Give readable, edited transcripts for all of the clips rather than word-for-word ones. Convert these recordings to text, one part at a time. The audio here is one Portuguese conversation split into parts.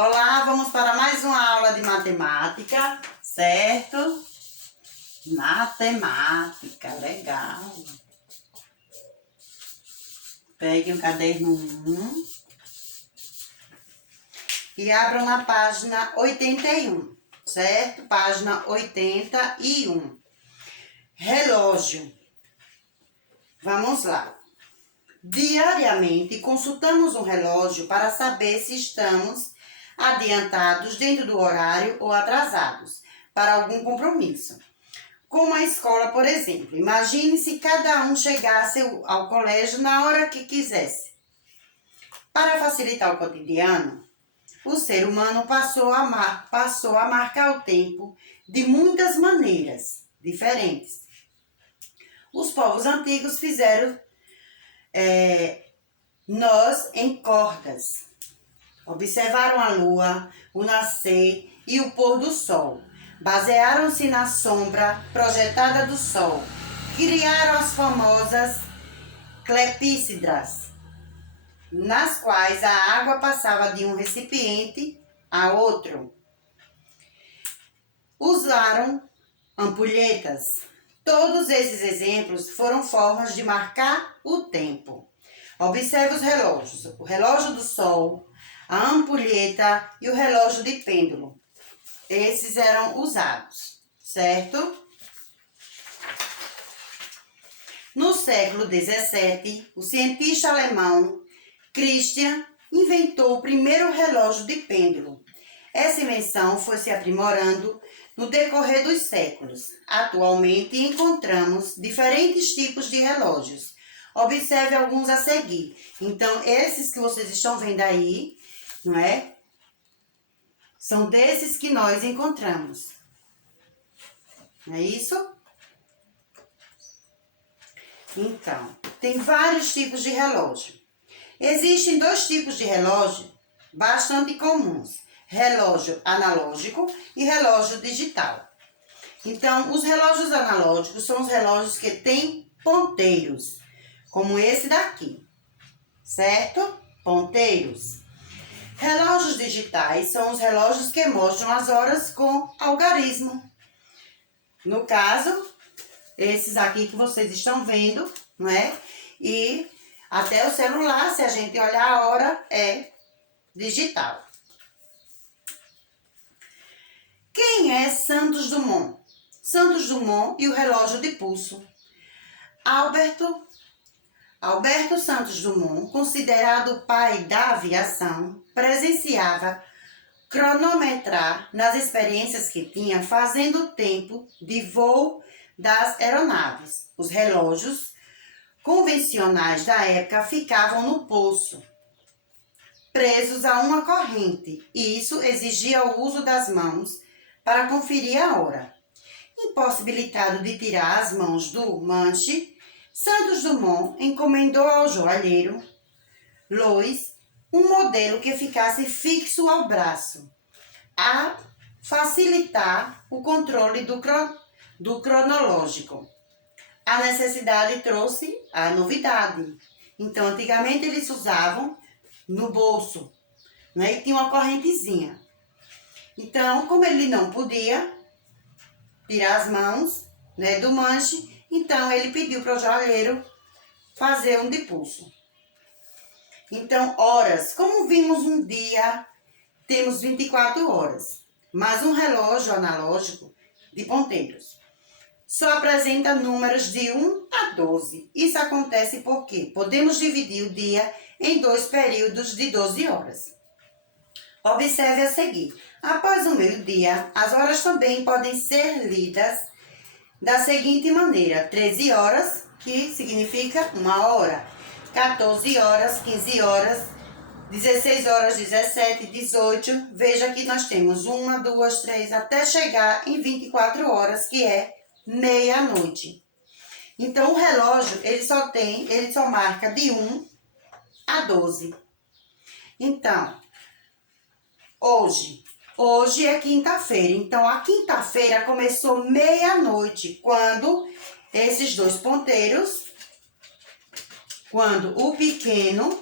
Olá, vamos para mais uma aula de matemática, certo? Matemática, legal. Pegue o caderno 1 e abram na página 81, certo? Página 81. Relógio. Vamos lá. Diariamente consultamos um relógio para saber se estamos adiantados dentro do horário ou atrasados para algum compromisso. Como a escola, por exemplo. Imagine se cada um chegasse ao colégio na hora que quisesse. Para facilitar o cotidiano, o ser humano passou a marcar o tempo de muitas maneiras diferentes. Os povos antigos fizeram nós em cordas. Observaram a lua, o nascer e o pôr do sol. Basearam-se na sombra projetada do sol. Criaram as famosas clepícidras, nas quais a água passava de um recipiente a outro. Usaram ampulhetas. Todos esses exemplos foram formas de marcar o tempo. Observe os relógios: o relógio do sol, a ampulheta e o relógio de pêndulo. Esses eram usados, certo? No século XVII, o cientista alemão Christian inventou o primeiro relógio de pêndulo. Essa invenção foi se aprimorando no decorrer dos séculos. Atualmente encontramos diferentes tipos de relógios. Observe alguns a seguir. Então, esses que vocês estão vendo aí, não é? São desses que nós encontramos. Não é isso? Então, tem vários tipos de relógio. Existem dois tipos de relógio bastante comuns: relógio analógico e relógio digital. Então, os relógios analógicos são os relógios que têm ponteiros, como esse daqui, certo? Ponteiros. Relógios digitais são os relógios que mostram as horas com algarismo. No caso, esses aqui que vocês estão vendo, não é? E até o celular, se a gente olhar a hora, é digital. Quem é Santos Dumont? Santos Dumont e o relógio de pulso. Alberto Santos Dumont, considerado o pai da aviação, presenciava cronometrar nas experiências que tinha fazendo o tempo de voo das aeronaves. Os relógios convencionais da época ficavam no pulso, presos a uma corrente, e isso exigia o uso das mãos para conferir a hora. Impossibilitado de tirar as mãos do manche, Santos Dumont encomendou ao joalheiro Louis um modelo que ficasse fixo ao braço, a facilitar o controle do cronológico. A necessidade trouxe a novidade. Então, antigamente eles usavam no bolso, né? E tinha uma correntezinha. Então, como ele não podia tirar as mãos, né, do manche, então ele pediu para o joalheiro fazer um de pulso. Então, horas. Como vimos um dia, temos 24 horas. Mas um relógio analógico de ponteiros só apresenta números de 1 a 12. Isso acontece porque podemos dividir o dia em dois períodos de 12 horas. Observe a seguir. Após o meio-dia, as horas também podem ser lidas da seguinte maneira: 13 horas, que significa 1 hora, 14 horas, 15 horas, 16 horas, 17, 18. Veja que nós temos 1, 2, 3, até chegar em 24 horas, que é meia-noite. Então, o relógio, ele só marca de 1 a 12. Então, hoje é quinta-feira. Então, a quinta-feira começou meia-noite, quando esses dois ponteiros, quando o pequeno,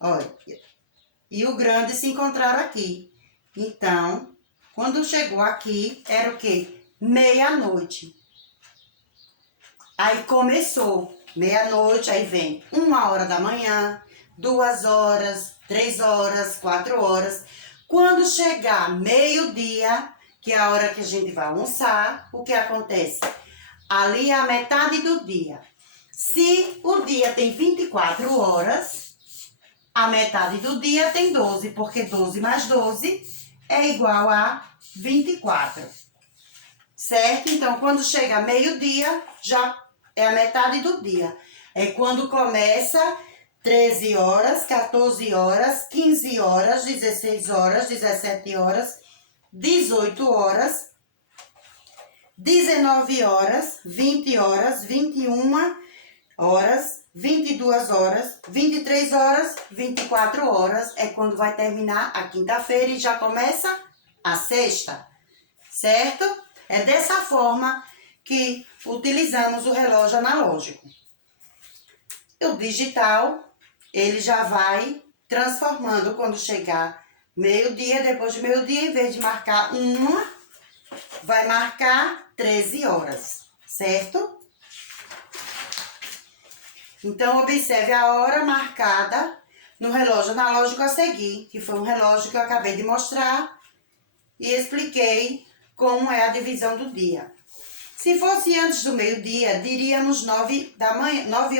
olha, e o grande se encontraram aqui. Então, quando chegou aqui, era o quê? Meia-noite. Aí começou, meia-noite, aí vem 1h da manhã, 2h, 3h, 4h. Quando chegar meio-dia, que é a hora que a gente vai almoçar, o que acontece? Ali é a metade do dia. Se o dia tem 24 horas, a metade do dia tem 12, porque 12 mais 12 é igual a 24. Certo? Então, quando chega meio-dia, já é a metade do dia. É quando começa 13 horas, 14 horas, 15 horas, 16 horas, 17 horas, 18 horas, 19 horas, 20 horas, 21 horas, 22 horas, 23 horas, 24 horas. É quando vai terminar a quinta-feira e já começa a sexta. Certo? É dessa forma que utilizamos o relógio analógico. O digital, ele já vai transformando quando chegar meio-dia. Depois de meio-dia, em vez de marcar 1, vai marcar 13 horas, certo? Então, observe a hora marcada no relógio analógico a seguir, que foi um relógio que eu acabei de mostrar e expliquei como é a divisão do dia. Se fosse antes do meio-dia, diríamos 9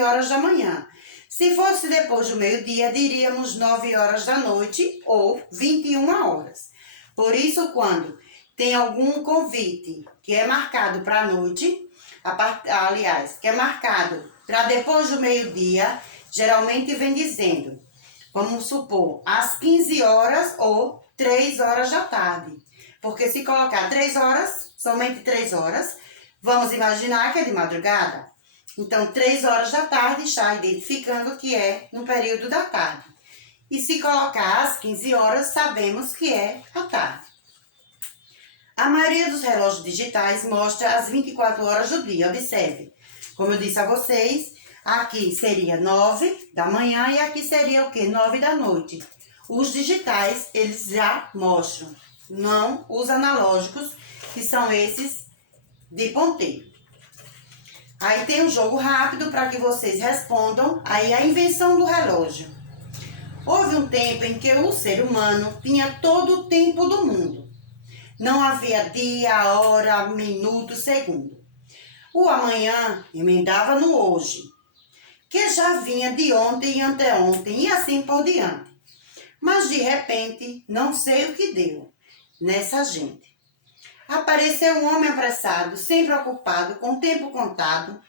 horas da manhã. Se fosse depois do meio-dia, diríamos 9 horas da noite ou 21 horas. Por isso, quando tem algum convite que é marcado para a noite, aliás, que é marcado para depois do meio-dia, geralmente vem dizendo, vamos supor, às 15 horas ou 3 horas da tarde. Porque se colocar 3 horas, somente 3 horas, vamos imaginar que é de madrugada. Então, 3 horas da tarde está identificando que é no período da tarde. E se colocar às 15 horas, sabemos que é à tarde. A maioria dos relógios digitais mostra as 24 horas do dia. Observe, como eu disse a vocês, aqui seria 9 da manhã e aqui seria o quê? 9 da noite. Os digitais, eles já mostram. Não os analógicos, que são esses de ponteiro. Aí tem um jogo rápido para que vocês respondam. Aí a invenção do relógio. Houve um tempo em que o ser humano tinha todo o tempo do mundo. Não havia dia, hora, minuto, segundo. O amanhã emendava no hoje, que já vinha de ontem e anteontem e assim por diante. Mas de repente, não sei o que deu nessa gente. Apareceu um homem apressado, sempre ocupado, com o tempo contado,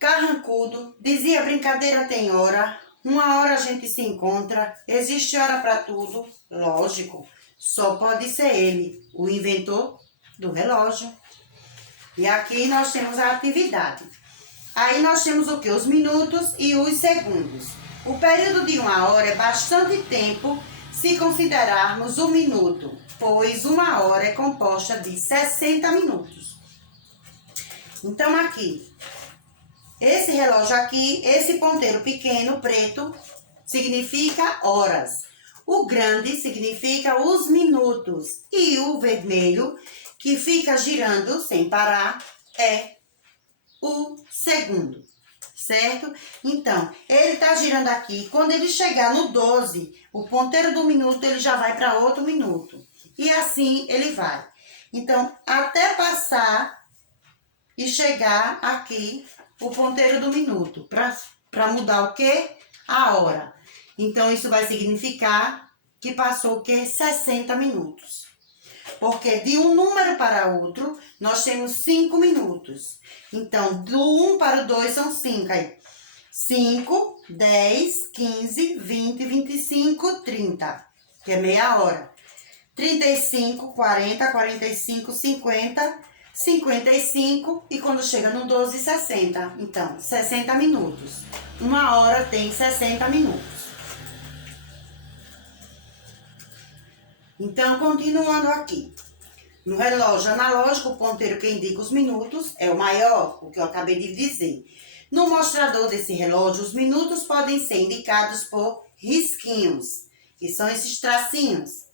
carrancudo, dizia brincadeira tem hora, uma hora a gente se encontra, existe hora para tudo, lógico, só pode ser ele, o inventor do relógio. E aqui nós temos a atividade. Aí nós temos o que? Os minutos e os segundos. O período de 1 hora é bastante tempo se considerarmos o minuto, pois 1 hora é composta de 60 minutos. Então aqui, esse relógio aqui, esse ponteiro pequeno, preto, significa horas. O grande significa os minutos. E o vermelho, que fica girando sem parar, é o segundo. Certo? Então, ele tá girando aqui. Quando ele chegar no 12, o ponteiro do minuto, ele já vai para outro minuto. E assim ele vai. Então, até passar e chegar aqui o ponteiro do minuto. Para mudar o quê? A hora. Então, isso vai significar que passou o quê? 60 minutos. Porque de um número para outro, nós temos 5 minutos. Então, do 1 para o 2 são 5. Aí, 5, 10, 15, 20, 25, 30. Que é meia hora. 35, 40, 45, 50, 55. E quando chega no 12, 60. Então, 60 minutos. 1 hora tem 60 minutos. Então, continuando aqui. No relógio analógico, o ponteiro que indica os minutos é o maior, o que eu acabei de dizer. No mostrador desse relógio, os minutos podem ser indicados por risquinhos, que são esses tracinhos.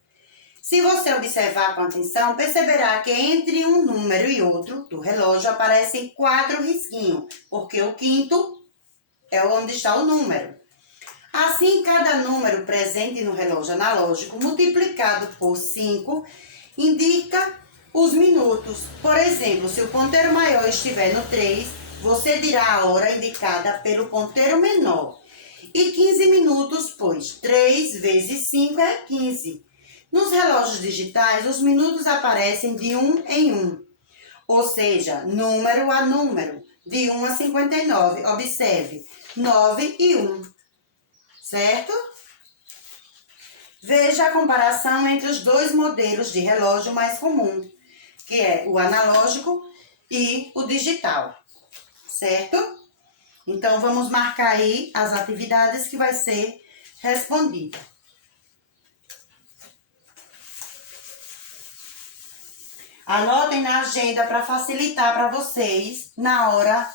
Se você observar com atenção, perceberá que entre um número e outro do relógio aparecem 4 risquinhos, porque o quinto é onde está o número. Assim, cada número presente no relógio analógico multiplicado por 5 indica os minutos. Por exemplo, se o ponteiro maior estiver no 3, você dirá a hora indicada pelo ponteiro menor. E 15 minutos, pois 3 vezes 5 é 15. Nos relógios digitais, os minutos aparecem de 1 em 1, ou seja, número a número, de 1 a 59. Observe, 9 e 1, certo? Veja a comparação entre os dois modelos de relógio mais comum, que é o analógico e o digital, certo? Então, vamos marcar aí as atividades que vai ser respondida. Anotem na agenda para facilitar para vocês na hora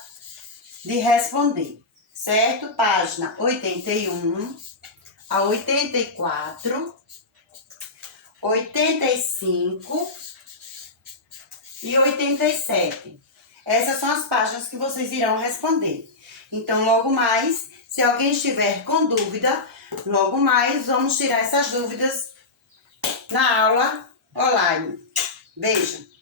de responder, certo? Página 81 a 84, 85 e 87. Essas são as páginas que vocês irão responder. Então, logo mais, se alguém estiver com dúvida, logo mais vamos tirar essas dúvidas na aula online. Beijo!